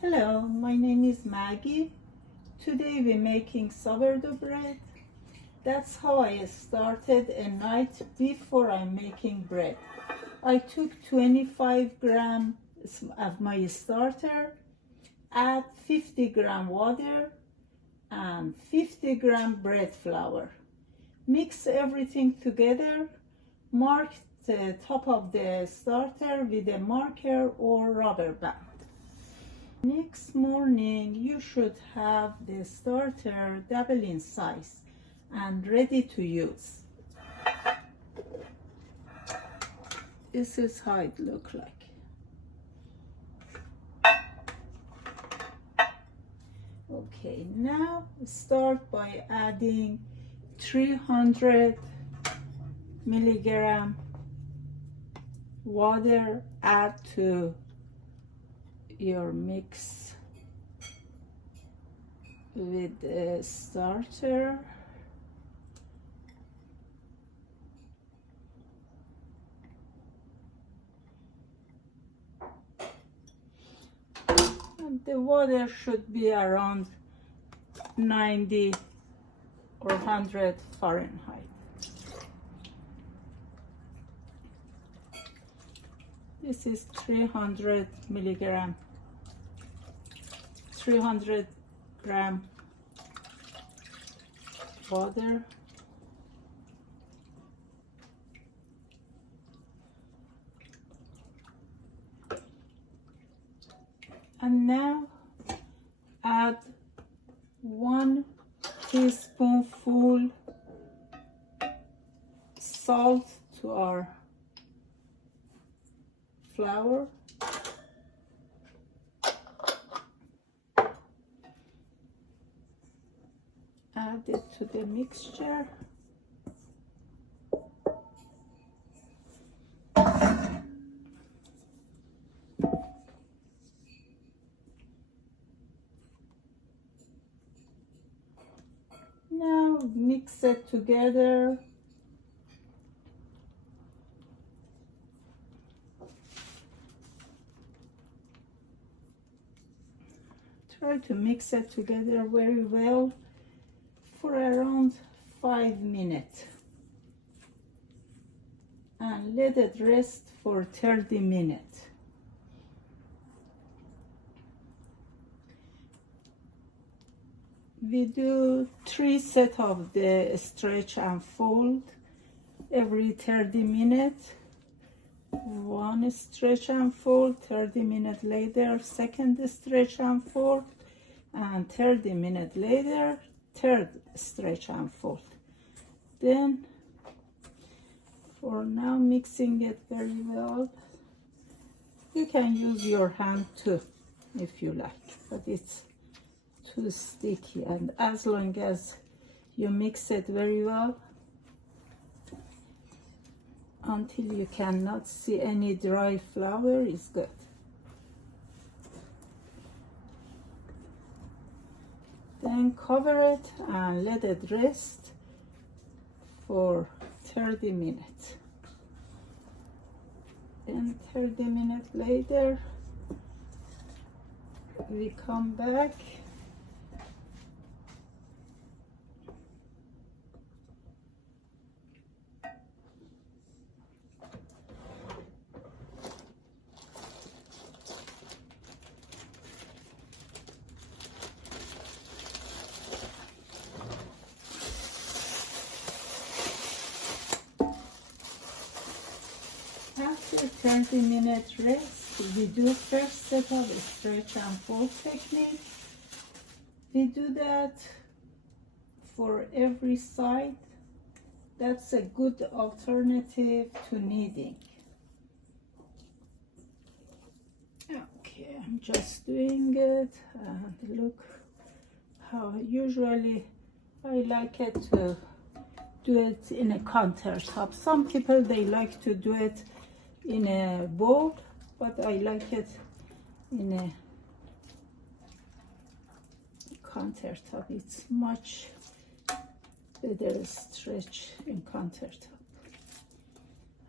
Hello, my name is Maggie. Today we're making sourdough bread. That's how I started a night before I'm making bread. I took 25 grams of my starter, add 50 gram water and 50 gram bread flour. Mix everything together, mark the top of the starter with a marker or rubber band. Next morning, you should have the starter double in size and ready to use. This is how it looks like. Okay, now start by adding 300 milligram water, add to your mix with the starter. And the water should be around 90 or 100 Fahrenheit. This is 300 gram water. And now add 1 teaspoonful salt to our flour. Add it to the mixture. Now mix it together. Try to mix it together very well for around 5 minutes and let it rest for 30 minutes. We do 3 sets of the stretch and fold every 30 minutes. 1 stretch and fold, 30 minutes later, 2nd stretch and fold, and 30 minutes later, 3rd stretch and fold. Then, for now, mixing it very well. You can use your hand too, if you like, but it's too sticky. And as long as you mix it very well, until you cannot see any dry flour, is good. Then cover it and let it rest for 30 minutes. Then 30 minutes later, we come back. After 30 minutes rest, we do first set of stretch and fold technique. We do that for every side. That's a good alternative to kneading. Okay, I'm just doing it, and look how usually I like it to do it in a countertop. Some people, they like to do it in a bowl, but I like it in a countertop. It's much better stretch in countertop.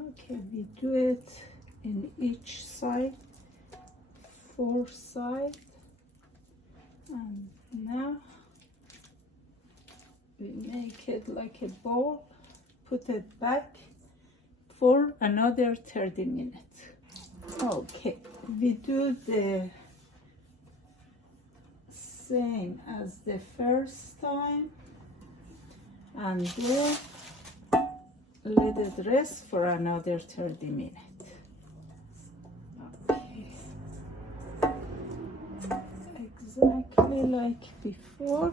Okay, we do it in each side, 4 sides. And now we make it like a ball, put it back for another 30 minutes. Okay, we do the same as the first time, and then let it rest for another 30 minutes. Okay, exactly like before.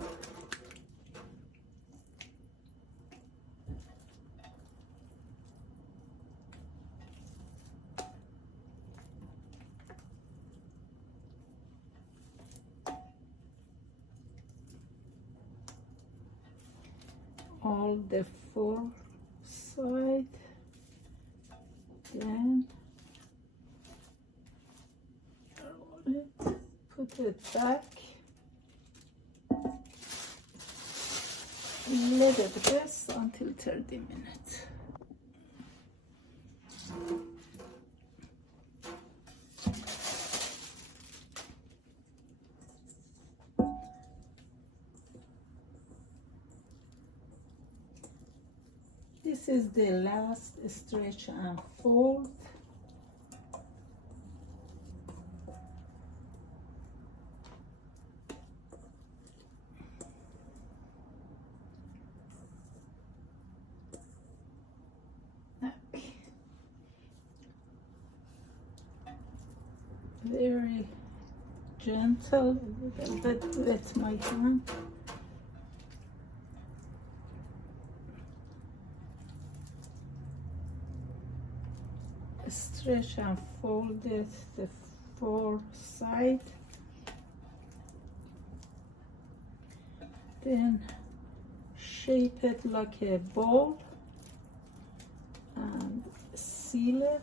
All the four sides, then roll it, put it back, let it rest until 30 minutes. This is the last stretch and fold. Okay. Very gentle, a little bit with my hand. Stretch and fold it the four sides, then shape it like a ball and seal it.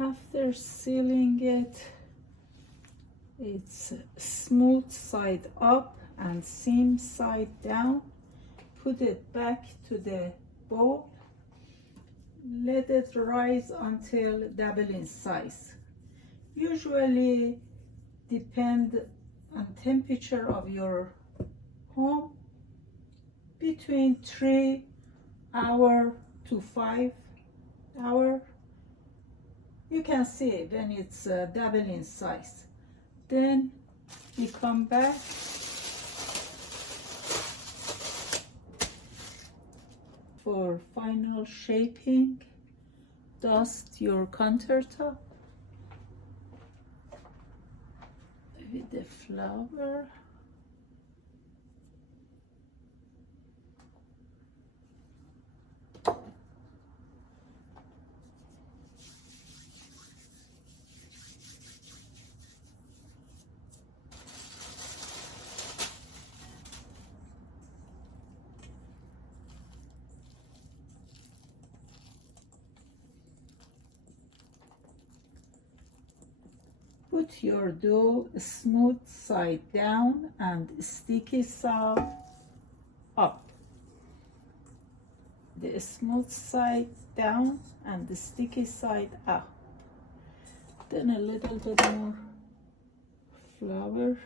After sealing it, it's smooth side up and seam side down. Put it back to the bowl. Let it rise until double in size. Usually depend on temperature of your home, between 3 hours to 5 hours. You can see when it's double in size. Then you come back for final shaping. Dust your countertop with the flour. Put your dough smooth side down and sticky side up. The smooth side down and the sticky side up. Then a little bit more flour.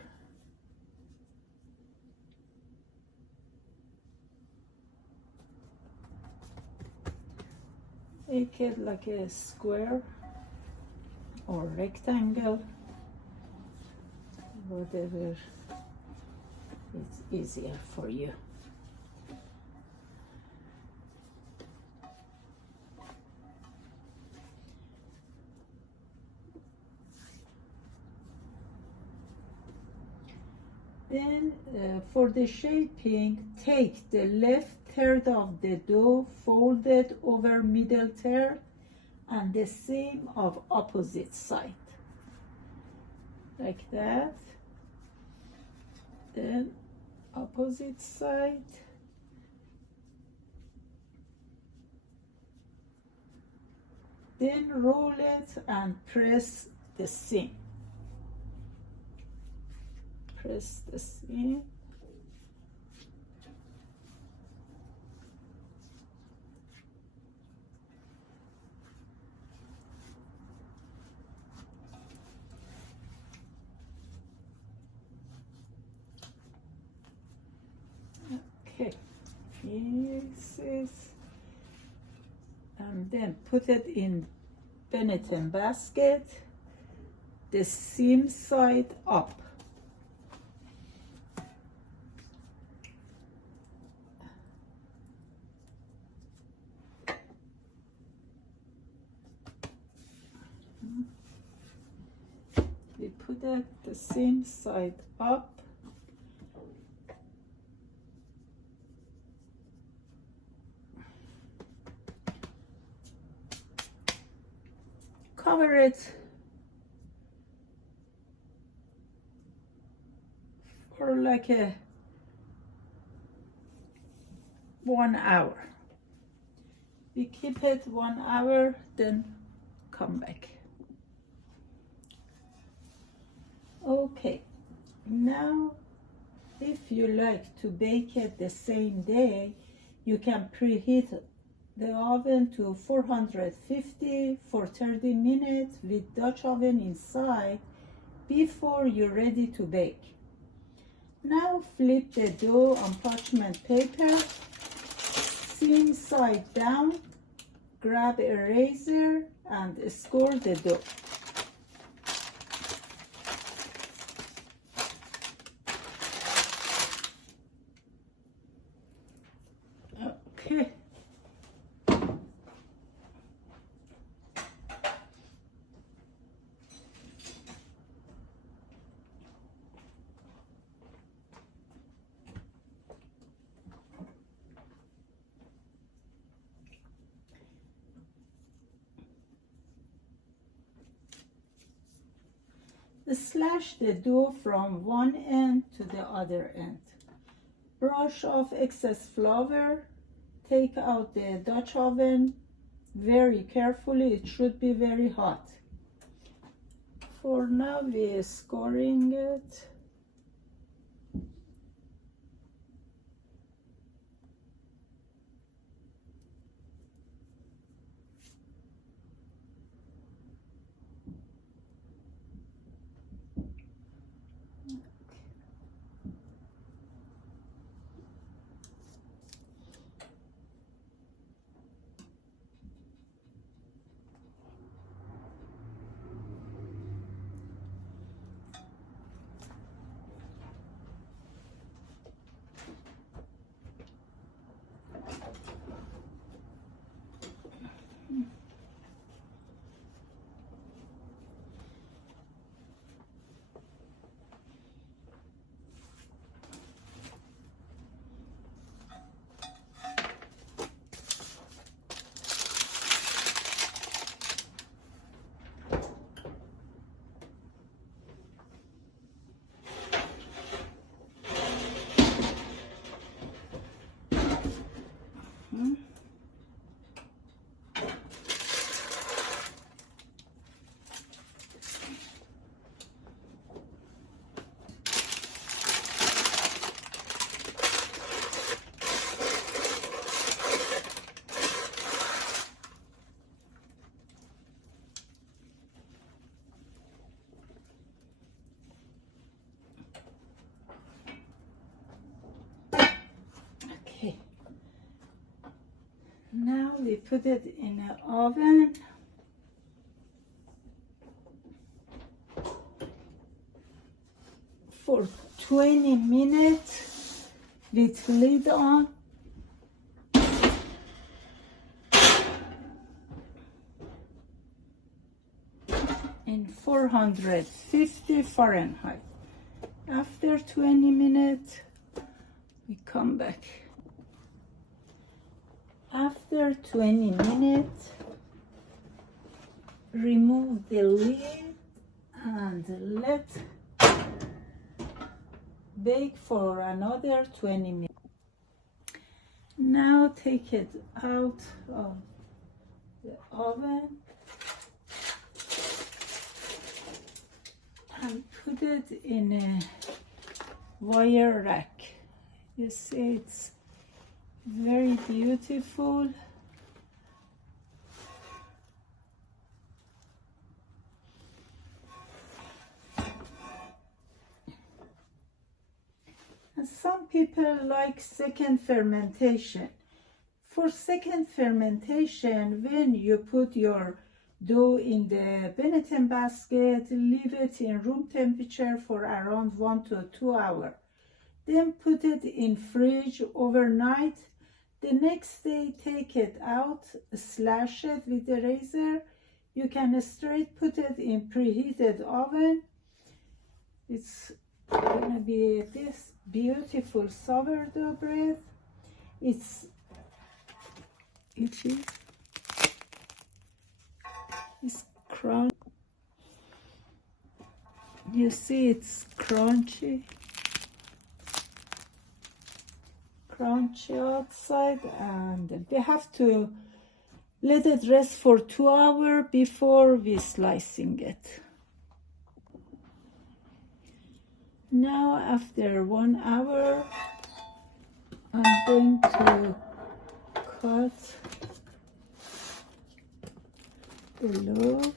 Make it like a square or rectangle, whatever is easier for you. Then for the shaping, take the left third of the dough, fold it over middle third, and the same of opposite side, like that. Then opposite side. Then roll it and press the seam. Press the seam. pieces, and then put it in Benetton basket, the seam side up. We put it the same side up. Cover it for like 1 hour. We keep it 1 hour, then come back. Okay, now if you like to bake it the same day, you can preheat the oven to 450 for 30 minutes with Dutch oven inside before you're ready to bake. Now flip the dough on parchment paper, seam side down, grab a razor and score the dough. Okay. Slash the dough from one end to the other end. Brush off excess flour. Take out the Dutch oven very carefully. It should be very hot. For now, we're scoring it. Now we put it in the oven for 20 minutes with lid on. In 450 Fahrenheit. After 20 minutes, we come back. After 20 minutes, remove the lid and let bake for another 20 minutes. Now take it out of the oven and put it in a wire rack. You see, it's very beautiful. And some people people like second fermentation. For second fermentation, when you put your dough in the Benetton basket, leave it in room temperature for around 1 to 2 hours. Then put it in fridge overnight. The next day, take it out, slash it with the razor. You can straight put it in preheated oven. It's gonna be this beautiful sourdough bread. It's crunchy. You see, it's crunchy outside, and we have to let it rest for 2 hours before we slicing it. Now after 1 hour, I'm going to cut the loaf.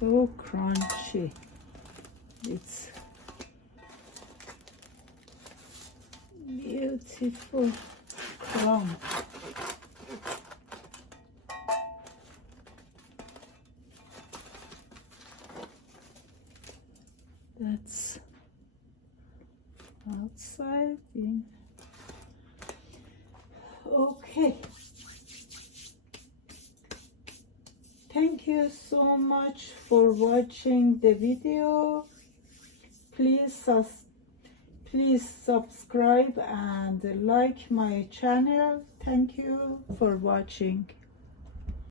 So crunchy. It's beautiful crumb. That's outside in. Okay. Thank you so much for watching the video. Please subscribe and like my channel. Thank you for watching.